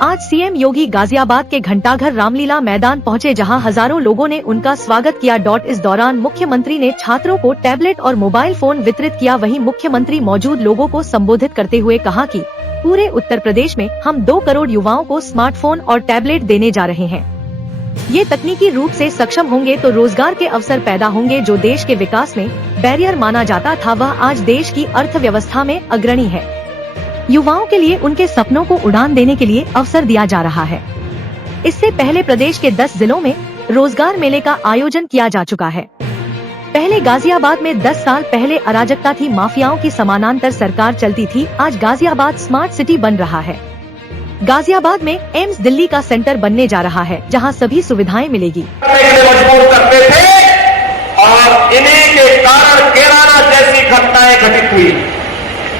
आज सीएम योगी गाजियाबाद के घंटाघर रामलीला मैदान पहुंचे, जहां हजारों लोगों ने उनका स्वागत किया। इस दौरान मुख्यमंत्री ने छात्रों को टैबलेट और मोबाइल फोन वितरित किया। वहीं मुख्यमंत्री मौजूद लोगों को संबोधित करते हुए कहा कि पूरे उत्तर प्रदेश में हम 2 करोड़ युवाओं को स्मार्टफोन और टैबलेट देने जा रहे हैं। ये तकनीकी रूप से सक्षम होंगे तो रोजगार के अवसर पैदा होंगे। जो देश के विकास में बैरियर माना जाता था, वह आज देश की अर्थव्यवस्था में अग्रणी है। युवाओं के लिए उनके सपनों को उड़ान देने के लिए अवसर दिया जा रहा है। इससे पहले प्रदेश के 10 जिलों में रोजगार मेले का आयोजन किया जा चुका है। पहले गाजियाबाद में 10 साल पहले अराजकता थी, माफियाओं की समानांतर सरकार चलती थी। आज गाजियाबाद स्मार्ट सिटी बन रहा है। गाजियाबाद में एम्स दिल्ली का सेंटर बनने जा रहा है, जहां सभी सुविधाएं मिलेगी। मजबूर करते थे और इन्हीं के कारण केराना जैसी घटनाएं घटित हुई।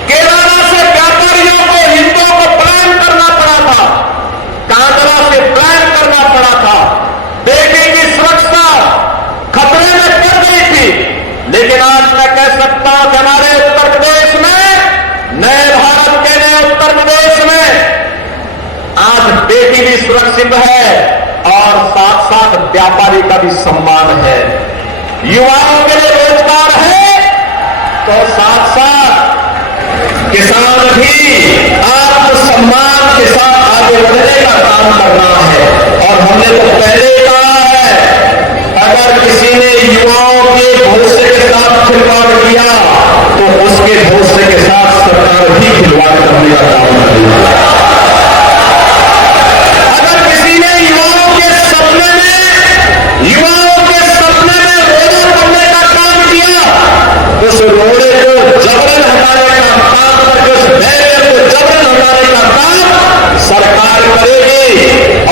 केराना से व्यापारियों को, हिंदुओं को प्लान करना पड़ा था, कांगड़ा से प्लान करना पड़ा था। बेटी की सुरक्षा खतरे में पड़ गई थी, लेकिन आज मैं कह सकता हूं कि हमारे उत्तर प्रदेश में, नए भारत के नए उत्तर प्रदेश में आज बेटी भी सुरक्षित है और साथ साथ व्यापारी का भी सम्मान है। युवाओं के लिए रोजगार है तो साथ साथ किसान भी आत्मसम्मान के साथ आगे बढ़ने का काम कर रहा है। और हमने तो पहले कहा है, अगर किसी ने युवाओं के भविष्य के साथ खिलवाड़ किया तो उसके भविष्य के साथ सरकार भी खिलवाड़ करने का काम करेगी। उस रोड़े को जबरन हटाने का काम, उस बैरियर को जबरन हटाने का काम सरकार करेगी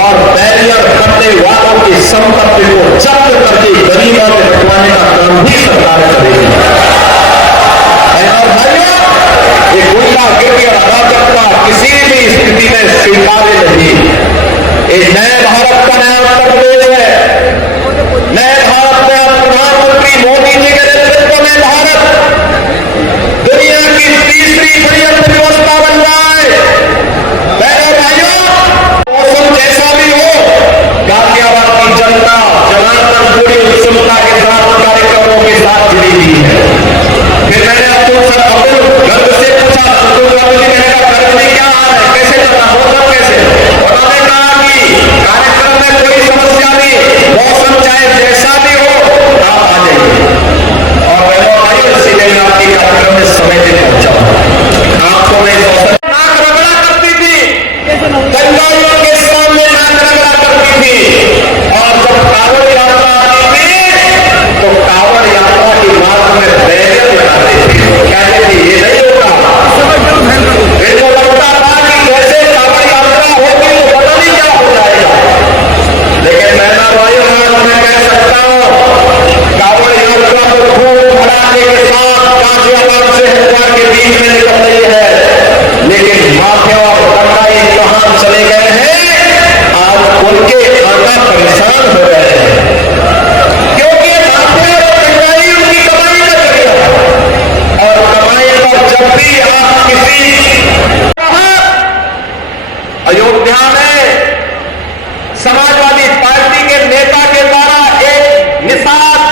और बैरियर करने वालों की संपत्ति को जब्त करके गरीबों में बंटवाने का काम भी सरकार करेगी। और भाइयों, ये गुंडागिरी और अराजकता किसी भी स्थिति में स्वीकार्य नहीं। ये नए भारत का नया उत्तर प्रदेश है। नए भारत में प्रधानमंत्री मोदी जी के नेतृत्व में भारत दुनिया की तीसरी बड़ी अर्थव्यवस्था बन रहा है। मेरे भाइयों, मौसम जैसा भी हो, गाजियाबाद की जनता जनार्दन पूरी उत्सुकता के साथ कार्यक्रमों के साथ जुड़ी हुई है। फिर मैंने अब्दुल गर्व से पूछा, अब्दुल गर्व जी ने कहा, गर्व में क्या हाल है, कैसे चल रहा, मौसम कैसे? उन्होंने कहा कि कार्यक्रम में कोई समस्या नहीं, मौसम चाहे जैसा भी हो आप आ जाइए। और इसीलिए मैं आपके कार्यक्रम में समय से पहुंचा। आपको मैं नाक रगड़ा करती थी, गंगाइयों के सामने नाक रगड़ा करती थी, और जब कांवड़ यात्रा आती थी तो कांवड़ यात्रा की मार्ग में बैरियर लगाते थे, कहते थे ये नहीं होगा। इनको लगता था कि जैसे कांवड़ यात्रा होगी तो पता नहीं क्या हो जाएगा। लेकिन मैं कह सकता हूं, कांवड़ यात्रा को खूब भड़ाके के साथ गाजियाबाद से हरिद्वार के बीच में निकल रही है। लेकिन माफिया और दंगाई कहां चले गए हैं? आज उनके आका परेशान हो गए हैं, क्योंकि माफिया और दंगाई उनकी कमाई का जरिया, और कमाई पर जब भी आप किसी अयोध्या में समाजवादी पार्टी के नेता के द्वारा एक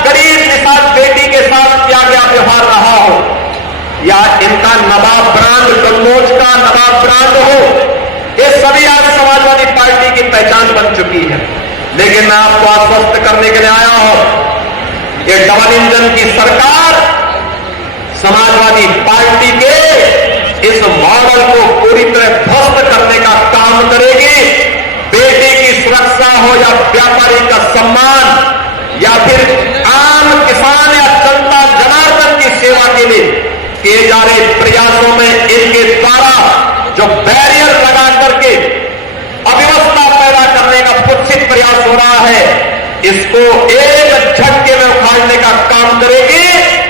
गरीब निषाद बेटी के साथ किया गया व्यवहार रहा हो, या इनका नवाब ब्रांड, कन्नौज का नवाब ब्रांड हो, ये सभी आज समाजवादी पार्टी की पहचान बन चुकी है। लेकिन मैं आपको आश्वस्त करने के लिए आया हूं, ये डबल इंजन की सरकार समाजवादी पार्टी के इस मॉडल को पूरी तरह ध्वस्त करने का काम करेगी। बेटी की सुरक्षा हो या व्यापारी का सम्मान, या फिर आम किसान या जनता जनार्दन की सेवा के लिए किए जा रहे प्रयासों में इनके द्वारा जो बैरियर लगा करके अव्यवस्था पैदा करने का कुत्सित प्रयास हो रहा है, इसको एक झटके में उखाड़ने का काम करेगी।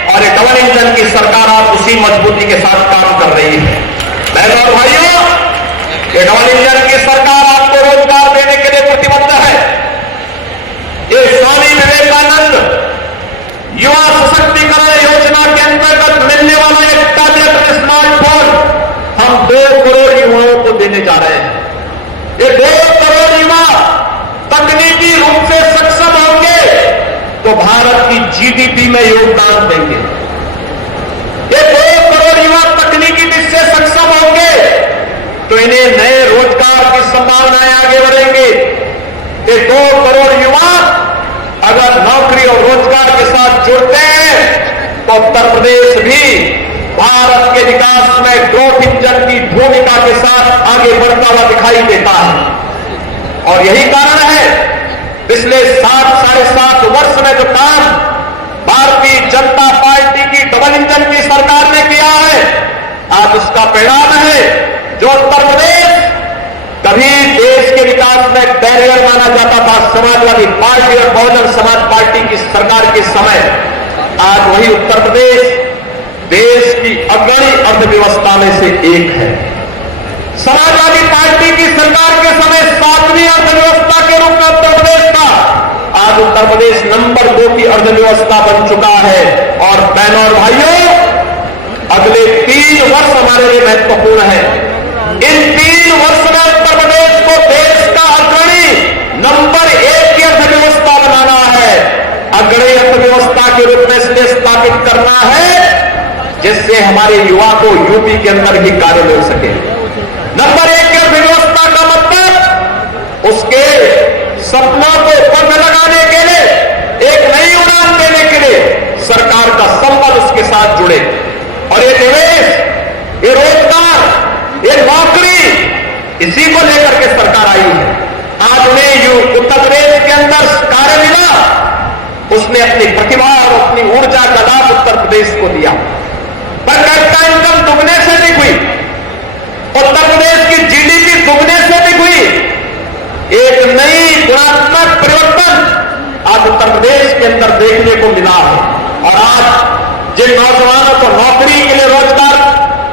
और ये डबल इंजन की सरकार आप उसी मजबूती के साथ काम कर रही है। बहनों और भाइयों, ये डबल इंजन की सरकार आपको रोजगार देने के लिए प्रतिबद्ध है। ये स्वामी विवेकानंद युवा सशक्तिकरण योजना के अंतर्गत मिलने वाला एक टैबलेट स्मार्टफोन हम 2 करोड़ युवाओं को देने जा रहे हैं। ये 2 करोड़ युवा तकनीकी रूप से सक्षम होंगे तो भारत की जीडीपी में योगदान देंगे। ये 2 करोड़ युवा तकनीकी रूप से सक्षम होंगे तो इन्हें नए रोजगार की संभावनाएं आगे बढ़ेंगे। ये 2 करोड़ युवा अगर नौकरी और रोजगार के साथ जुड़ते हैं तो उत्तर प्रदेश भी भारत के विकास में ग्रोथ इंजन की भूमिका के साथ आगे बढ़ता हुआ दिखाई देता है। और यही कारण है पिछले 7-7.5 वर्ष में जो काम भारतीय जनता पार्टी की डबल इंजन की सरकार ने किया है, आज उसका परिणाम है जो उत्तर प्रदेश कभी देश के विकास में बैरियर माना जाता था समाजवादी पार्टी और बहुजन समाज पार्टी की सरकार के समय, आज वही उत्तर प्रदेश देश की अग्रणी अर्थव्यवस्था में से एक है। समाजवादी पार्टी की सरकार के समय 7वीं अर्थव्यवस्था के रूप में उत्तर प्रदेश था, आज उत्तर प्रदेश नंबर 2 की अर्थव्यवस्था बन चुका है। और बहनों और भाइयों, अगले 3 वर्ष हमारे लिए महत्वपूर्ण है। इन 3 वर्ष में उत्तर प्रदेश को देश का अग्रणी नंबर 1 की अर्थव्यवस्था बनाना है। अग्रणी अर्थव्यवस्था के रूप में इसलिए स्थापित करना है जिससे हमारे युवा को यूपी के अंदर ही कार्य मिल सके। नंबर 1 की अर्थव्यवस्था का मतलब उसके सपनों को पग लगाने के लिए, एक नई उड़ान देने के लिए सरकार का संबल उसके साथ जुड़े। और ये निवेश, ये रोजगार, ये नौकरी, इसी को लेकर के सरकार आई है। आज उन्हें उत्तर प्रदेश के अंदर कार्य मिला, उसने अपनी प्रतिभा और अपनी ऊर्जा का लाभ उत्तर प्रदेश को दिया। पर कैपिटल इनकम दुगने से भी हुई, उत्तर प्रदेश की जीडीपी दुगने से भी हुई। एक नई गुणात्मक परिवर्तन आज उत्तर प्रदेश के अंदर देखने को मिला है। और आज जिन नौजवानों को नौकरी के लिए, रोजगार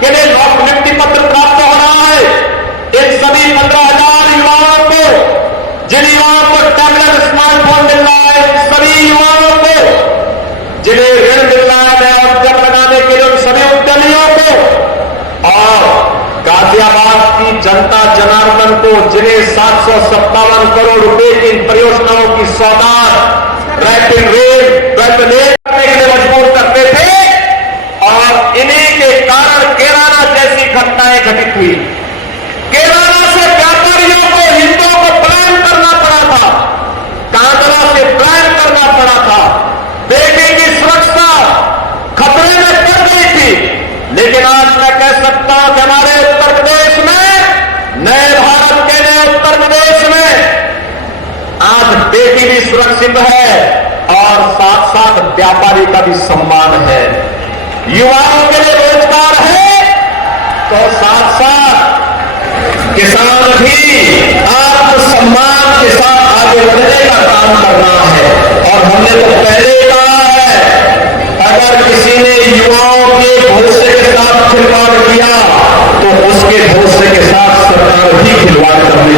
के लिए नियुक्ति पत्र प्राप्त हो रहा है, इन सभी 15,000 युवाओं को, जिन युवाओं को टैबलेट स्मार्टफोन मिल रहा है, सभी युवाओं को जिन्हें ऋण मिल रहा है नया उद्यम बनाने के लिए, उन सभी उद्यमियों को, और गाजियाबाद की जनता जनार्दन को जिन्हें 757 करोड़ रुपए की इन परियोजनाओं की सौगात रैपिड रेल करने के लिए मजबूर करते थे। और इन्हीं के कारण केराला जैसी घटनाएं घटित हुई। केराला से व्यापारियों को, हिंदुओं को पलायन करना पड़ा था, कांगड़ा से पलायन करना पड़ा था। बेटी की सुरक्षा खतरे में पड़ गई थी। लेकिन आज मैं कह सकता हूं कि हमारे उत्तर प्रदेश में, नए भारत के नए उत्तर प्रदेश में आज बेटी भी सुरक्षित है और साथ साथ व्यापारी का भी सम्मान है। युवाओं के लिए रोजगार है तो साथ साथ किसान भी आत्मसम्मान के साथ आगे बढ़ने का काम करना है। और हमने तो पहले कहा है, अगर किसी ने युवाओं के भविष्य के साथ खिलवाड़ किया तो उसके भविष्य के साथ सरकार भी खिलवाड़ करने